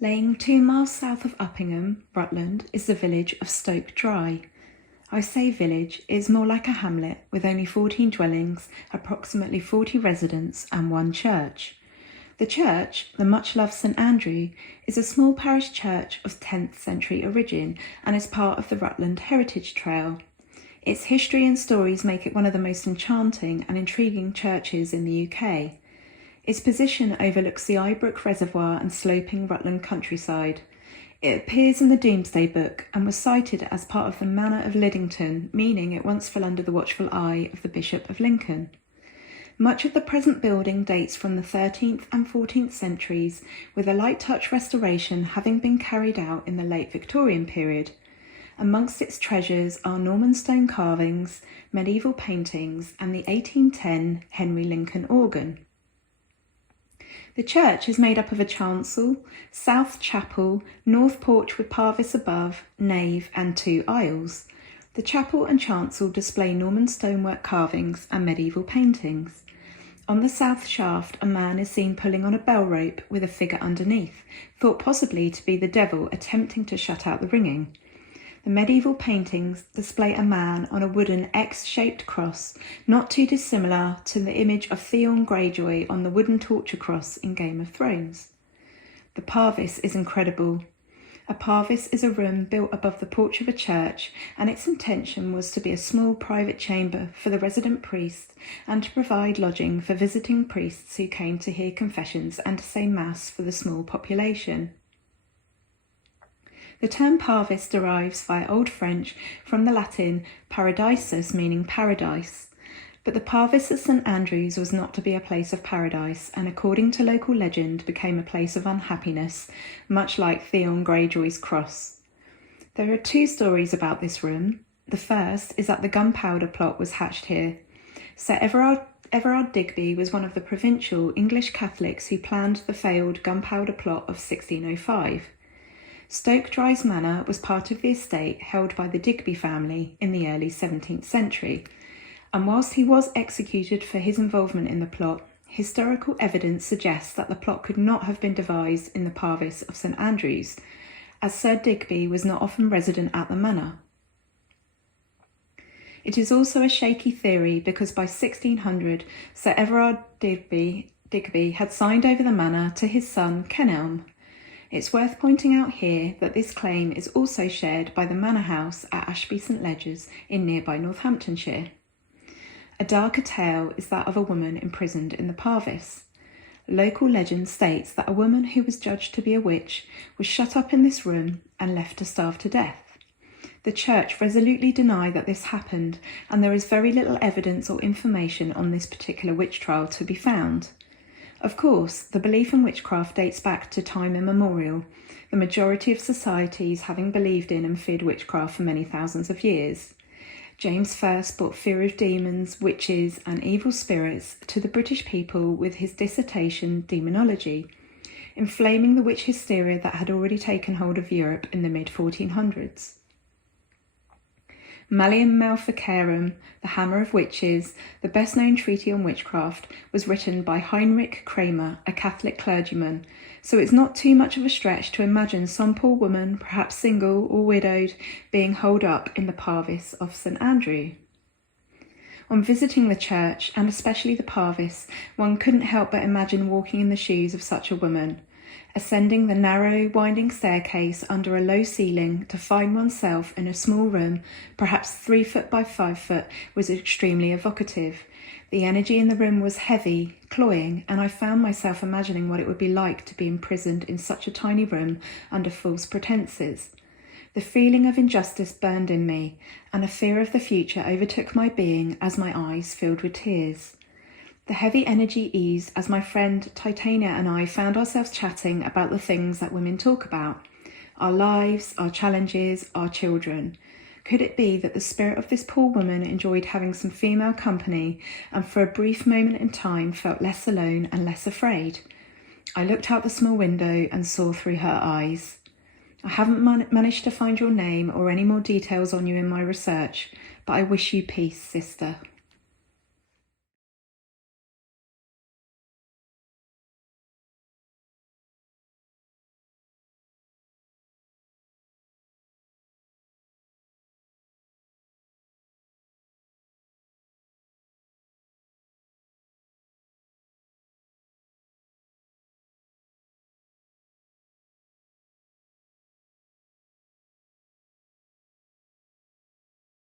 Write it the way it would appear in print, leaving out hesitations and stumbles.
Laying 2 miles south of Uppingham, Rutland, is the village of Stoke Dry. I say village, it is more like a hamlet with only 14 dwellings, approximately 40 residents and 1 church. The church, the much-loved St Andrew, is a small parish church of 10th century origin and is part of the Rutland Heritage Trail. Its history and stories make it one of the most enchanting and intriguing churches in the UK. Its position overlooks the Ibrook Reservoir and sloping Rutland countryside. It appears in the Domesday Book and was cited as part of the Manor of Liddington, meaning it once fell under the watchful eye of the Bishop of Lincoln. Much of the present building dates from the 13th and 14th centuries, with a light touch restoration having been carried out in the late Victorian period. Amongst its treasures are Norman stone carvings, medieval paintings, and the 1810 Henry Lincoln organ. The church is made up of a chancel, south chapel, north porch with parvis above, nave and 2 aisles. The chapel and chancel display Norman stonework carvings and medieval paintings. On the south shaft, a man is seen pulling on a bell rope with a figure underneath, thought possibly to be the devil attempting to shut out the ringing. The medieval paintings display a man on a wooden X-shaped cross, not too dissimilar to the image of Theon Greyjoy on the wooden torture cross in Game of Thrones. The parvis is incredible. A parvis is a room built above the porch of a church, and its intention was to be a small private chamber for the resident priest and to provide lodging for visiting priests who came to hear confessions and to say mass for the small population. The term parvis derives via Old French from the Latin paradisus, meaning paradise. But the parvis at St Andrews was not to be a place of paradise, and according to local legend became a place of unhappiness, much like Theon Greyjoy's cross. There are 2 stories about this room. The first is that the Gunpowder plot was hatched here. Sir Everard Digby was one of the provincial English Catholics who planned the failed Gunpowder plot of 1605. Stoke Dry's manor was part of the estate held by the Digby family in the early 17th century, and whilst he was executed for his involvement in the plot, historical evidence suggests that the plot could not have been devised in the parvis of St Andrews, as Sir Digby was not often resident at the manor. It is also a shaky theory because by 1600, Sir Everard Digby had signed over the manor to his son Kenelm. It's worth pointing out here that this claim is also shared by the manor house at Ashby St Ledgers in nearby Northamptonshire. A darker tale is that of a woman imprisoned in the parvis. Local legend states that a woman who was judged to be a witch was shut up in this room and left to starve to death. The church resolutely deny that this happened, and there is very little evidence or information on this particular witch trial to be found. Of course, the belief in witchcraft dates back to time immemorial, the majority of societies having believed in and feared witchcraft for many thousands of years. James I brought fear of demons, witches and evil spirits to the British people with his dissertation Demonology, inflaming the witch hysteria that had already taken hold of Europe in the mid-1400s. Malleum Maleficarum, the Hammer of Witches, the best-known treatise on witchcraft, was written by Heinrich Kramer, a Catholic clergyman, so it's not too much of a stretch to imagine some poor woman, perhaps single or widowed, being holed up in the parvis of St Andrew. On visiting the church, and especially the parvis, one couldn't help but imagine walking in the shoes of such a woman, ascending the narrow, winding staircase under a low ceiling to find oneself in a small room, perhaps 3 foot by 5 foot, was extremely evocative. The energy in the room was heavy, cloying, and I found myself imagining what it would be like to be imprisoned in such a tiny room under false pretences. The feeling of injustice burned in me, and a fear of the future overtook my being as my eyes filled with tears. The heavy energy eased as my friend Titania and I found ourselves chatting about the things that women talk about. Our lives, our challenges, our children. Could it be that the spirit of this poor woman enjoyed having some female company and for a brief moment in time felt less alone and less afraid? I looked out the small window and saw through her eyes. I haven't managed to find your name or any more details on you in my research, but I wish you peace, sister.